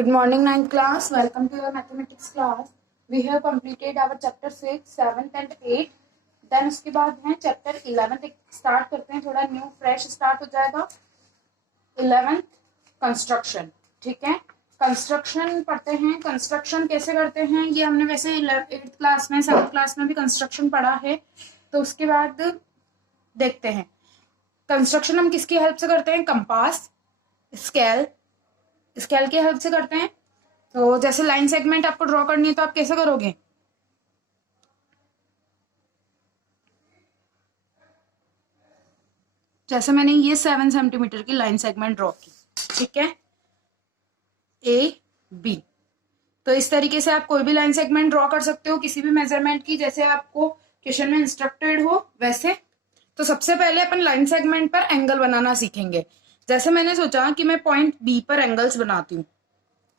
Good morning, ninth class. Welcome to your mathematics class. We have completed our chapter 6, 7th and 8th. Then उसके बाद है chapter 11th. Start करते हैं, थोड़ा new fresh start हो जाएगा. 11th construction. ठीक है, कंस्ट्रक्शन पढ़ते हैं. कंस्ट्रक्शन कैसे करते हैं ये हमने वैसे 8th क्लास में 7th क्लास में भी कंस्ट्रक्शन पढ़ा है. तो उसके बाद देखते हैं कंस्ट्रक्शन हम किसकी हेल्प से करते हैं. कंपास, स्केल की हेल्प से करते हैं. तो जैसे लाइन सेगमेंट आपको ड्रॉ करनी है तो आप कैसे करोगे. जैसे मैंने ये 7 सेंटीमीटर की लाइन सेगमेंट ड्रॉ की, ठीक है, ए बी. तो इस तरीके से आप कोई भी लाइन सेगमेंट ड्रॉ कर सकते हो किसी भी मेजरमेंट की, जैसे आपको क्वेश्चन में इंस्ट्रक्टेड हो वैसे. तो सबसे पहले अपन लाइन सेगमेंट पर एंगल बनाना सीखेंगे. जैसे मैंने सोचा कि मैं पॉइंट बी पर एंगल्स बनाती हूँ,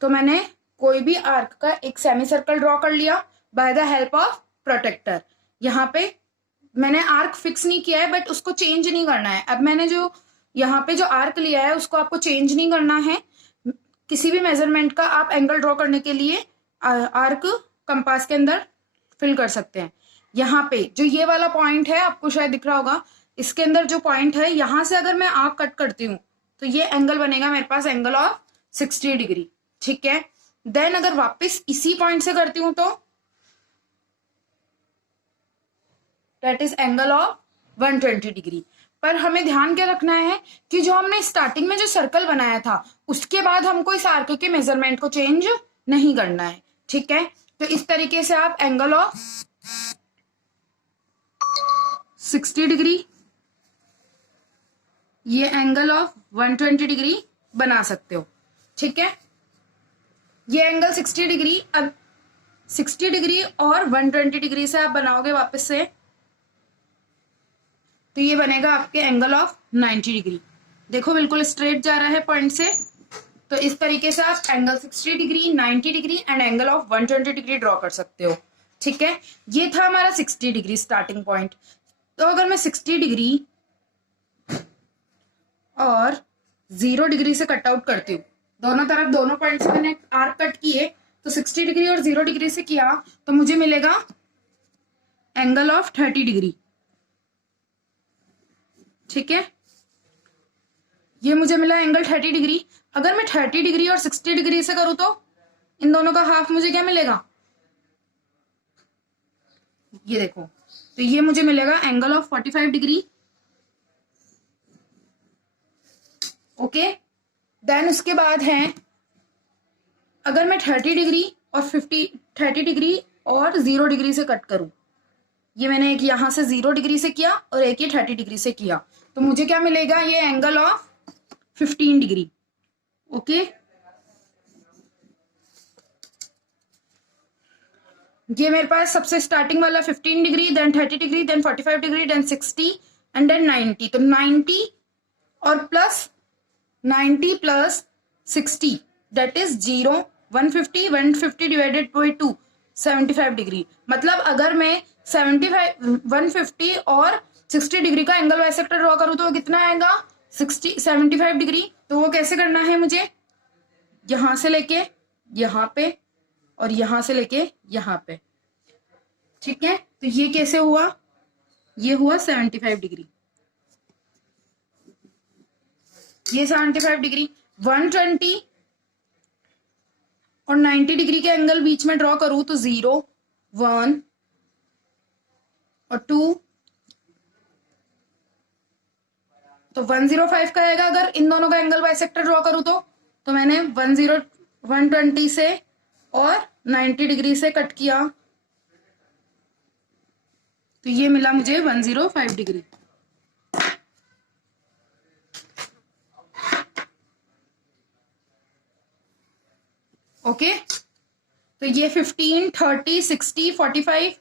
तो मैंने कोई भी आर्क का एक सेमी सर्कल ड्रॉ कर लिया by the help of protractor. यहाँ पे मैंने आर्क फिक्स नहीं किया है, बट उसको चेंज नहीं करना है. अब मैंने जो यहाँ पे जो आर्क लिया है उसको आपको चेंज नहीं करना है. किसी भी मेजरमेंट का आप एंगल ड्रॉ करने के लिए आर्क कंपास के अंदर फिल कर सकते हैं. यहाँ पे जो ये वाला पॉइंट है आपको शायद दिख रहा होगा, इसके अंदर जो पॉइंट है यहाँ से अगर मैं आर्क कट करती हूँ तो ये एंगल बनेगा मेरे पास एंगल ऑफ 60 डिग्री. ठीक है, देन अगर वापस इसी पॉइंट से करती हूं तो that is angle of 120 degree. पर हमें ध्यान क्या रखना है कि जो हमने स्टार्टिंग में जो सर्कल बनाया था उसके बाद हमको इस आर्क के मेजरमेंट को चेंज नहीं करना है. ठीक है, तो इस तरीके से आप एंगल ऑफ 60 डिग्री, ये एंगल ऑफ 120 डिग्री बना सकते हो. ठीक है, ये एंगल 60 डिग्री. अब 60 डिग्री और 120 डिग्री से आप बनाओगे वापस से, तो ये बनेगा आपके एंगल ऑफ 90 डिग्री. देखो बिल्कुल स्ट्रेट जा रहा है पॉइंट से. तो इस तरीके से आप angle 60 degree, 90 degree and angle of 120 degree draw कर सकते हो. ठीक है, ये था हमारा 60 डिग्री स्टार्टिंग पॉइंट. तो अगर मैं 60 डिग्री और 0 डिग्री से कट आउट करती हूँ, दोनों तरफ दोनों पॉइंट से मैंने आर्क कट किए, तो 60 डिग्री और 0 डिग्री से किया तो मुझे मिलेगा एंगल ऑफ 30 डिग्री. ठीक है, ये मुझे मिला एंगल 30 डिग्री. अगर मैं 30 डिग्री और 60 डिग्री से करूं तो इन दोनों का हाफ मुझे क्या मिलेगा, ये देखो, तो ये मुझे मिलेगा angle of 45 degree. Okay, then उसके बाद है अगर मैं 30 डिग्री और 30 डिग्री और 0 डिग्री से कट करूं, ये मैंने एक यहां से 0 डिग्री से किया और एक ये 30 डिग्री से किया, तो मुझे क्या मिलेगा, ये एंगल ऑफ 15 डिग्री. ओके, ये मेरे पास सबसे स्टार्टिंग वाला 15 degree, then 30 degree, then 45 degree, then 60 and then 90. तो 90 और plus 90 plus 60 that is 0. 150 divided by 2 75 degree. मतलब अगर मैं 150 और 60 डिग्री का एंगल बाइसेक्टर ड्रॉ करूं तो वो कितना आएगा, 75 डिग्री. तो वो कैसे करना है मुझे, यहां से लेके यहां पे और यहां से लेके यहां पे. ठीक है, तो ये कैसे हुआ, ये हुआ 75 डिग्री, ये 75 डिग्री. 120 और 90 डिग्री के एंगल बीच में ड्रॉ करूं तो 0, 1 और 2, तो 105 का आएगा. अगर इन दोनों का एंगल बाइसेक्टर ड्रॉ करूं तो मैंने 120 से और 90 डिग्री से कट किया, तो ये मिला मुझे 105 डिग्री. ओके, तो ये 15, 30, 60, 45,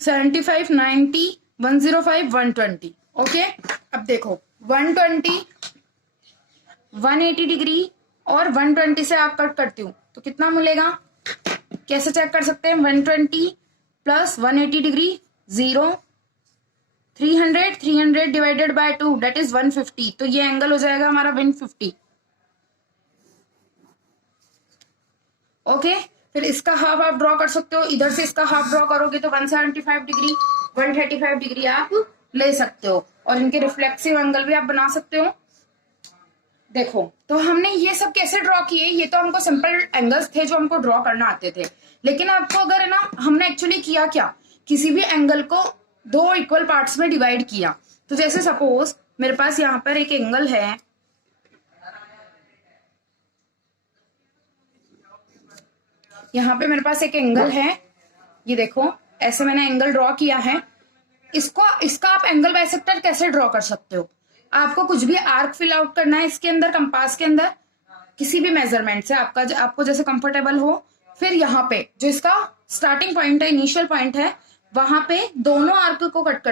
75, 90, 105, 120. ओके, अब देखो 120, 180 डिग्री और 120 से आप कट करती हूँ तो कितना मिलेगा, कैसे चेक कर सकते हैं, 120 plus 180 degree 0, 300 divided by 2 that is 150. तो ये एंगल हो जाएगा हमारा 150. ओके, फिर इसका हाफ आप ड्रॉ कर सकते हो, इधर से इसका हाफ ड्रॉ करोगे तो 175 डिग्री 135 डिग्री आप ले सकते हो, और इनके रिफ्लेक्सिव एंगल भी आप बना सकते हो। देखो, तो हमने ये सब कैसे ड्रॉ किए, ये तो हमको सिंपल एंगल्स थे जो हमको ड्रॉ करना आते थे, लेकिन आपको अगर है ना, हमने एक्चुअली किया क्या, किसी भी एंगल को दो इक्वल पार्ट्स में डिवाइड किया। तो जैसे सपोज मेरे पास यहाँ पर एक एंगल है, यहाँ पे मेरे पास एक एंगल है, ये देखो ऐसे मैंने एंगल ड्रॉ किया है। इसका आप एंगल बाइसेक्टर कैसे ड्रॉ कर सकते हो, आपको कुछ भी आर्क फिल आउट करना है इसके अंदर, कंपास के अंदर, किसी भी मेजरमेंट से आपको जैसे कंफर्टेबल हो। फिर यहाँ पे जो इसका स्टार्टिंग पॉइंट है, इनिशियल पॉइंट है, वहां पे दोनों आर्क को कट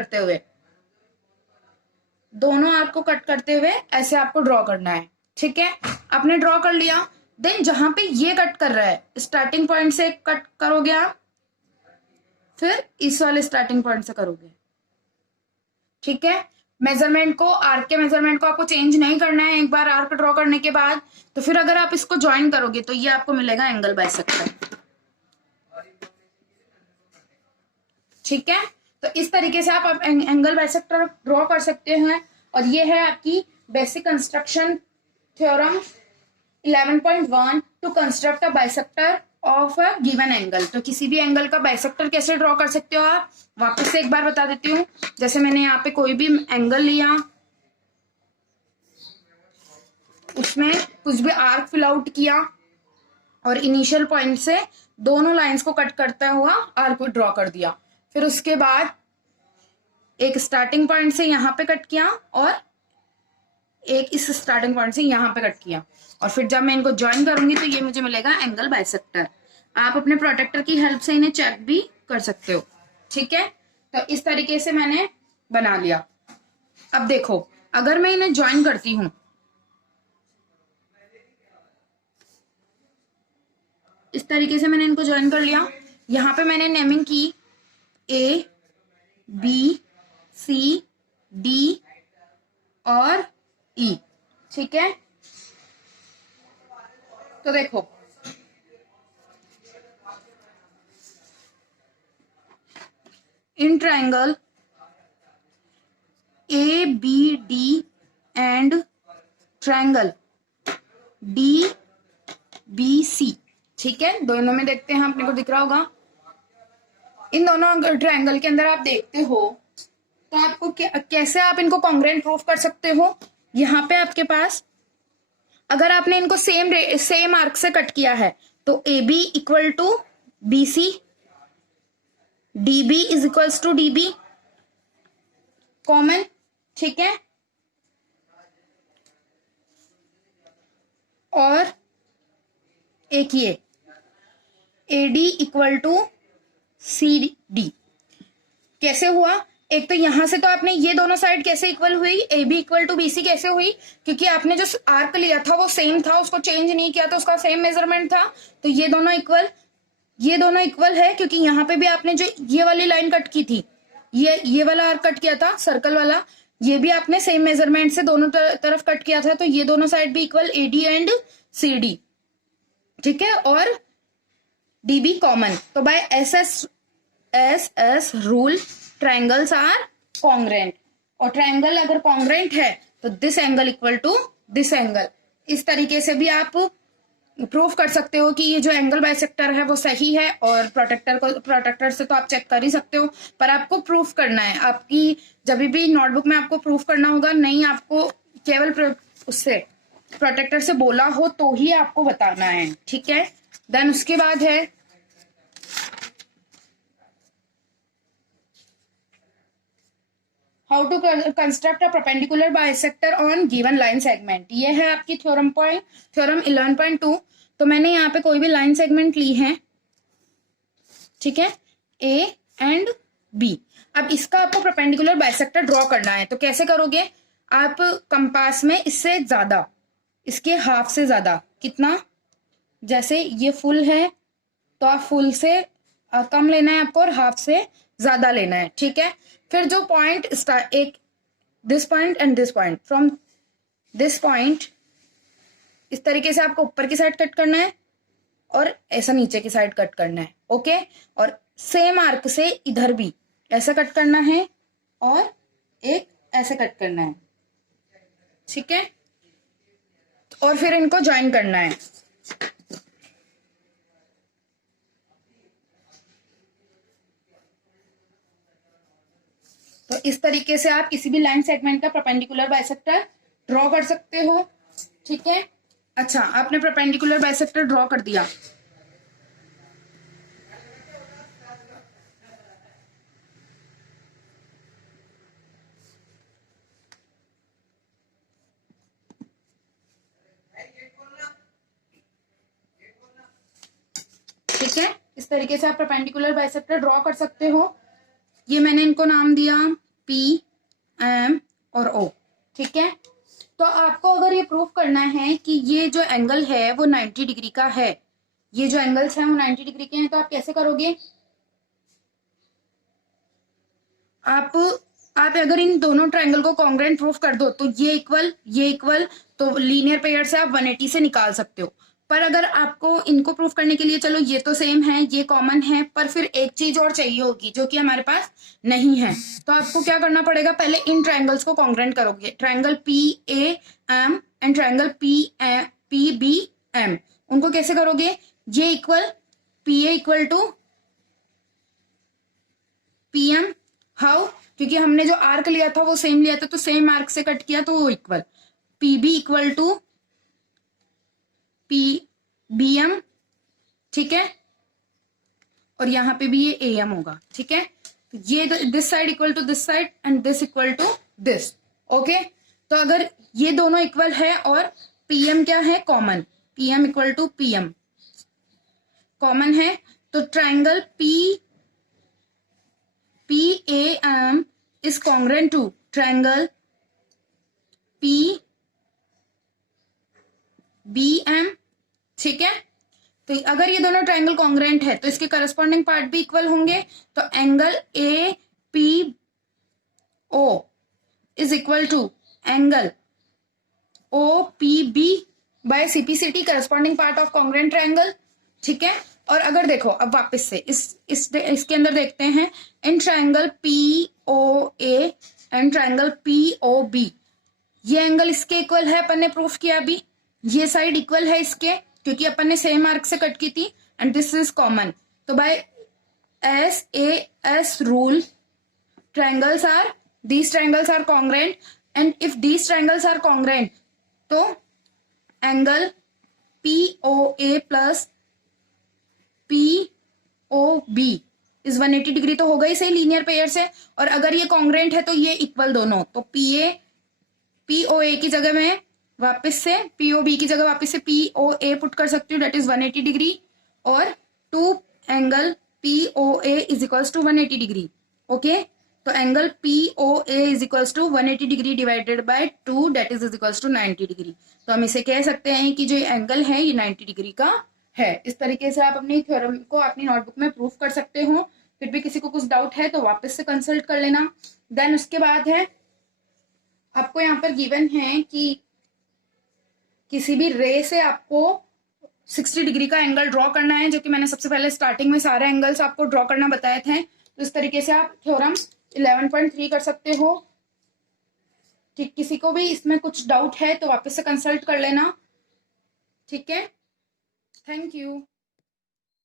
करते हुए, ऐसे आपको ड्रॉ करना है। ठीक है, आपने ड्रॉ कर लिया। देन जहां पे ये कट कर रहा है, स्टार्टिंग पॉइंट से कट करोगे आप, फिर इस वाले स्टार्टिंग पॉइंट से करोगे। ठीक है, मेजरमेंट को, आर्क के मेजरमेंट को आपको चेंज नहीं करना है एक बार आर्क ड्रॉ करने के बाद। तो फिर अगर आप इसको ज्वाइन करोगे तो ये आपको मिलेगा एंगल बाइसेक्टर। ठीक है, तो इस तरीके से आप एंगल बाइसेक्टर ड्रॉ कर सकते हैं। और ये है आपकी basic construction theorem 11.1 to construct a bisector of a given angle. तो किसी भी एंगल का बाइसेक्टर कैसे ड्रॉ कर सकते हो आप, वापस से एक बार बता देती हूँ। जैसे मैंने यहाँ पे कोई भी एंगल लिया, उसमें कुछ भी आर्क फिल आउट किया, और इनिशियल पॉइंट से दोनों लाइंस को कट करता हुआ आर्क को ड्रॉ कर दिया। फिर उसके बाद एक स्टार्टिंग पॉइंट से यहाँ पे कट किया, और एक इस स्टार्टिंग पॉइंट से यहाँ पे कट किया, और फिर जब मैं इनको ज्वाइन करूंगी तो ये मुझे मिलेगा एंगल बाइसेक्टर। आप अपने प्रोटेक्टर की हेल्प से इन्हें चेक भी कर सकते हो। ठीक है, तो इस तरीके से मैंने बना लिया। अब देखो, अगर मैं इन्हें ज्वाइन करती हूं, इस तरीके से मैंने इनको ज्वाइन कर लिया। यहां पे मैंने नेमिंग की A B C D और E। ठीक है, तो देखो in triangle ABD and triangle DBC, ठीक है, दोनों में देखते हैं, अपने को दिख रहा होगा। इन दोनों ट्रायंगल के अंदर आप देखते हो तो आपको कैसे आप इनको कॉन्ग्रुएंट प्रूफ कर सकते हो। यहाँ पे आपके पास, अगर आपने इनको सेम आर्क से कट किया है तो AB equal to BC, DB is equals to DB common. ठीक है, और एक ये AD इक्वल टू CD कैसे हुआ, एक तो यहां से तो आपने ये दोनों साइड कैसे इक्वल हुई, AB इक्वल टू BC कैसे हुई, क्योंकि आपने जो आर्क लिया था वो सेम था, उसको चेंज नहीं किया, तो उसका सेम मेजरमेंट था, तो ये दोनों इक्वल है। क्योंकि यहाँ पे भी आपने जो ये वाली लाइन कट की थी, ये वाला आर्क कट किया था सर्कल वाला, ये भी आपने सेम मेजरमेंट से दोनों तरफ कट किया था, तो ये दोनों साइड भी इक्वल AD एंड CD। ठीक है, और DB कॉमन। तो by SS rule triangles are congruent, और ट्रायंगल अगर कॉन्ग्रुएंट है तो this angle equal to this angle. इस तरीके से भी आप प्रूफ कर सकते हो कि ये जो एंगल बाइसेक्टर है वो सही है, और प्रोटेक्टर से तो आप चेक कर ही सकते हो, पर आपको प्रूफ करना है। आपकी जब भी नोटबुक में आपको प्रूफ करना होगा, नहीं आपको केवल उससे प्रोटेक्टर से बोला हो तो ही आपको बताना है। ठीक है, देन उसके बाद है how to construct a perpendicular bisector on given line segment. ये है आपकी थ्योरम 11.2। तो मैंने यहाँ पे कोई भी लाइन सेगमेंट ली है, ठीक है, A एंड B। अब इसका आपको परपेंडिकुलर बाइसेक्टर ड्रॉ करना है, तो कैसे करोगे आप, कंपास में इससे ज्यादा, इसके हाफ से ज्यादा, कितना, जैसे ये फुल है तो आप फुल से कम लेना है आपको, और हाफ से ज्यादा लेना है। ठीक है, फिर जो पॉइंट एक this point and this point, from this point इस तरीके से आपको ऊपर की साइड कट करना है, और ऐसा नीचे की साइड कट करना है। ओके, और सेम आर्क से इधर भी ऐसा कट करना है और एक ऐसे कट करना है, ठीक है। और फिर इनको ज्वाइन करना है। तो इस तरीके से आप किसी भी लाइन सेगमेंट का परपेंडिकुलर बाइसेक्टर ड्रॉ कर सकते हो, ठीक है। अच्छा, आपने परपेंडिकुलर बाइसेक्टर ड्रॉ कर दिया। ठीक है, इस तरीके से आप परपेंडिकुलर बाइसेक्टर ड्रॉ कर सकते हो। ये मैंने इनको नाम दिया P, M और O, ठीक है। तो आपको अगर ये प्रूफ करना है कि ये जो एंगल है वो 90 डिग्री का है, ये जो एंगल्स हैं वो 90 डिग्री के हैं, तो आप कैसे करोगे? आप अगर इन दोनों ट्रायंगल को कॉन्ग्रुएंट प्रूफ कर दो तो ये इक्वल, तो लीनियर पेयर से आप 180 से निकाल सकते हो। पर अगर आपको इनको प्रूफ करने के लिए, चलो ये तो सेम है, ये कॉमन है, पर फिर एक चीज और चाहिए होगी जो कि हमारे पास नहीं है। तो आपको क्या करना पड़ेगा? पहले इन ट्रायंगल्स को कॉन्ग्रुएंट करोगे, triangle PAM and triangle PBM, उनको कैसे करोगे? ये equal PA equal to PM, how? क्योंकि हमने जो आर्क लिया था वो सेम लिया था, तो सेम आर्क से कट किया तो वो equal. PB equal to PBM, ठीक है। और यहां पे भी ये AM होगा, ठीक है। ये this side equal to this side and this equal to this, okay. तो अगर ये दोनों इक्वल है और PM क्या है? Common. PM equal to PM common है, तो triangle PAM is congruent to triangle PBM, ठीक है। तो अगर ये दोनों ट्रायंगल कॉन्ग्रुएंट है तो इसके करस्पॉन्डिंग पार्ट भी इक्वल होंगे, तो angle APO is equal to angle OPB by CPCT, corresponding part of congruent triangle, ठीक है। और अगर देखो, अब वापस से इसके अंदर देखते हैं, in triangle POA and triangle POB, ये एंगल इसके इक्वल है, अपन ने प्रूफ किया अभी। ये साइड इक्वल है इसके, क्योंकि अपन ने सेम आर्क से कट की थी, एंड दिस इज कॉमन। तो by SAS rule, these triangles are congruent, and if these triangles are congruent, तो एंगल POA प्लस POB इस 180 डिग्री तो होगा ही सही लीनियर पेयर से। और अगर ये कॉन्ग्रुएंट है तो ये इक्वल दोनों, तो POA की जगह में वापस से POB की जगह वापस से POA पुट कर सकती हूँ, डेट इज 180 डिग्री, और two angle POA is equals to 180 degree, okay. तो angle POA is equals to 180 degree divided by 2, that is equals to 90 degree. तो हम इसे कह सकते हैं कि जो एंगल है ये 90 डिग्री का है। इस तरीके से आप अपनी थ्योरम को अपनी नोटबुक में प्रूफ कर सकते हो। फिर भी किसी को कुछ डाउट है तो वापस से कंसल्ट कर लेना। देन उसके बाद है, आपको यहाँ पर गिवन है कि किसी भी रे से आपको 60 डिग्री का एंगल ड्रॉ करना है, जो कि मैंने सबसे पहले स्टार्टिंग में सारे एंगल्स आपको ड्रॉ करना बताए थे। तो इस तरीके से आप थ्योरम 11.3 कर सकते हो। ठीक, किसी को भी इसमें कुछ डाउट है तो वापस से कंसल्ट कर लेना, ठीक है। Thank you.